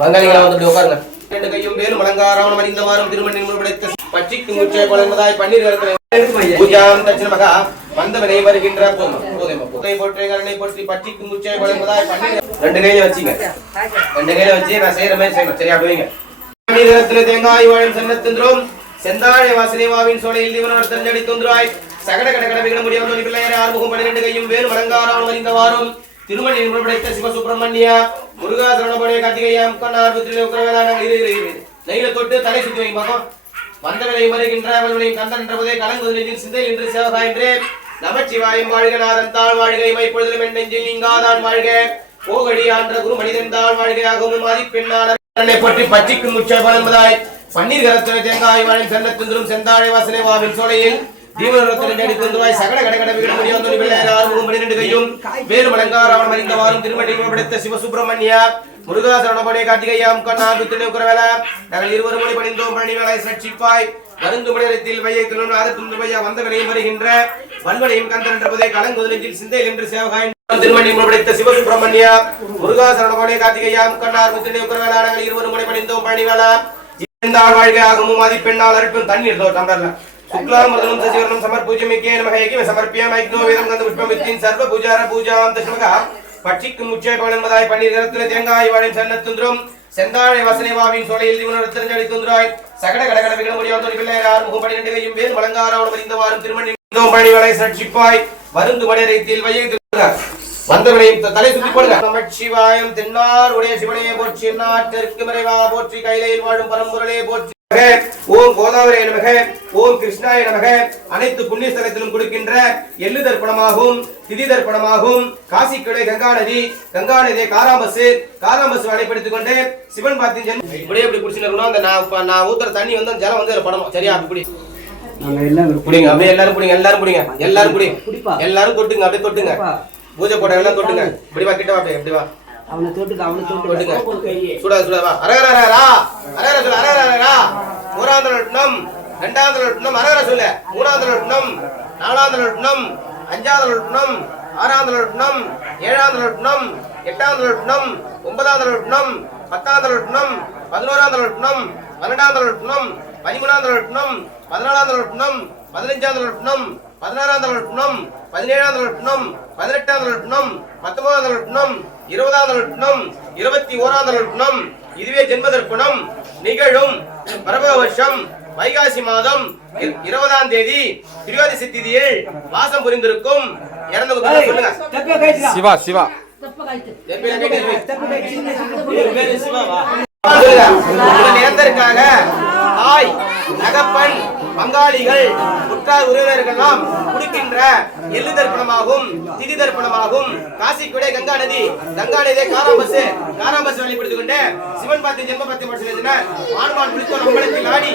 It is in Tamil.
பங்காளிகளா வந்து உட்காருங்க. ரெண்டு கையும் வேலும் அலங்காரம் அறிந்தவாறும் திருமணி படைத்த பச்சிக்கு முச்சை பலன்பதாய் பன்னீர் பூஜாம் தட்சிணமகா வந்தவனை வருகின்ற புதை போற்றேகரனை போற்றி பச்சிக்கு முச்சை பலன்பதாய் பன்னீர். ரெண்டு கையில வச்சுங்க. ரெண்டு கையில வச்சு நான் செய்யற மாதிரி செய்யணும். சரியா போவீங்க. தேங்காய் வாழும் சென்னத்தின்றும் செந்தாழை வாசனேவாவின் சோலையில் தீவனம் தெரிஞ்சடி தோன்றாய் சகட கடகட விகட முடியாமல் பிள்ளையரை ஆறுமுகம் 12 கையும் வேலும் அலங்காரம் அறிந்தவாறும் திருமணி படைத்த சிவசுப்பிரமணியா முருகா சரணபடைய கார்த்திகையாம் கண்ணார்பத்திலே உக்கரவேளான நெய்ல தொட்டு தலை சுத்தி வைங்க பாப்போம். வந்தவனை மறுகின்ற அவர்களையும் கந்தன் என்றபோதே கலங்கு நெஞ்சில் சிந்தை என்று சேவகா என்றே நமச்சிவாயம் வாழ்க நாதன் தாழ் வாழ்க மைப்பொழுதிலும் என் நெஞ்சில் நீங்காதான் வாழ்க போகடி ஆன்ற குரு மனிதன் தாழ் வாழ்க ஆகவும் மதிப்பெண்ணாளனை பற்றி பச்சிக்கும் முச்சை பலன்பதாய் பன்னீர் கரத்தினை தேங்காய் வாழின் சென்னத்தின்றும் செந்தாழை வாசனை வாவின் சோலையில் சகட கடகட விகட முடியும் 12 கையும் வேறு மலங்காராவன் மறிந்தவாறும் திருமணி படைத்த சிவசுப்பிரமணியா முருகா சரணபடைய கார்த்திகையாம் கண்ணார்பத்திலே உக்கரவேள நாங்கள் இருவரும் மொழி பணிந்தோம் பழனிவேளை சட்சிப்பாய் மருந்து மணியத்தில் வையை துணை ஆதத்தும் துவையா வந்தவனையும் வருகின்ற வன்வனையும் கந்தன் என்றபோதே கலங்குவது நெஞ்சில் சிந்தையில் என்று சேவகாய் திருமணி படைத்த சிவசுப்பிரமணியா முருகா சரணபடைய கார்த்திகையாம் கண்ணார்பத்திலே உக்கரவேள நாங்கள் இருவரும் மொழி பணிந்தோம் பழனிவேள வாழ்க்கை ஆகமும் மதிப்பெண்ணால் அறுப்பும் தண்ணீர் தோட்டம் शुक्लामृतम सजीवरम समर्पूज्यमेके नमः एके समर्पयामि इग्नो वेदं गंध पुष्पमित्तिन सर्व पूजार पूजां दशमका पट्टिक्कु मुच्चै पलनमदाय पन्नीर गरत्तुले தேங்காய் வாழின் சன்னத்துன்றும் செந்தாழை வாசனைவாவின் சோலையில் தீவனம் ரத்தனஜடி துன்றாய் சகட கடகட விகட முடியாமல் தோணி பிள்ளையர் ஆறுமுகம் 12 கையும் வேல் மலங்காராவன் மறிந்தவாறும் திருமணி பணிவளை சட்சிப்பாய் வருந்து மடையத்தில் வையை வந்தவனையும் தலை சுத்தி போடுங்க. நமச்சிவாயம் தென்னார் உடைய சிவனையே போற்றி நாட்டிற்கு மறைவா போற்றி கைலையில் வாழும் பரம்பொருளே போற்றி ஓம் கோதாவரே நமக ஓம் கிருஷ்ணாய நமக. அனைத்து புண்ணிய ஸ்தலத்திலும் கொடுக்கின்ற எள்ளு தர்ப்பணமாகும் திதி தர்ப்பணமாகும் காசிக்கடை கங்கா நதி காராம்பஸ் வலைப்படுத்திக் கொண்டு சிவன் பார்த்தின் இப்படியே இப்படி குடிச்சுனா அந்த நான் ஊத்துற தண்ணி வந்து ஜலம் வந்து படணும். சரியா? அப்படி குடிங்க. அப்படியே எல்லாரும் குடிங்க. எல்லாரும் குடிங்க. எல்லாரும் தொட்டுங்க. அப்படியே தொட்டுங்க. பூஜை போட எல்லாம் தொட்டுங்க. இப்படி வா, கிட்ட வா, இப்படி வா. அவனை தொட்டுங்க. சுடா வா. அரகரரா அரகர சொல்ல. அரகரரா மூணாவது லட்சணம், இரண்டாவது லட்சணம், அரகர சொல்ல. மூணாவது லட்சணம், நாலாவது லட்சணம், அஞ்சாவது லட்சணம், ஆறாவது லட்சணம், ஏழாவது லட்சணம், எட்டாவது லட்சணம், ஒன்பதாவது லட்சணம், பத்தாவது லட்சணம், 11வது லட்சணம், 12வது லட்சணம், 13வது லட்சணம், 14வது லட்சணம், 15வது லட்சணம், 16வது லட்சணம், 17வது லட்சணம், 18வது லட்சணம், 19வது லட்சணம், 20வது லட்சணம், 21வது லட்சணம். இதுவே ஜென்ம தர்ப்பணம் நிகழும் பரப வருஷம் வைகாசி மாதம் 20ஆம் தேதி திரியோதசி திதியில் வாசம் புரிந்திருக்கும். சொல்லுங்க. சிவா நேர்ந்தற்காக தாய் தகப்பன் பங்காளிகள் உற்றார் உறவினர்கள்லாம் குடிக்கின்ற எள்ளு தர்ப்பணமாகும் திதி தர்ப்பணமாகும் காசிக்குடை கங்கா நதி காராம்பஸ் வழிபடுத்திக் கொண்டு சிவன் பார்த்து ஜென்ம பத்தி ஆண்மான் குளித்தோர் அம்பலத்தில் ஆடி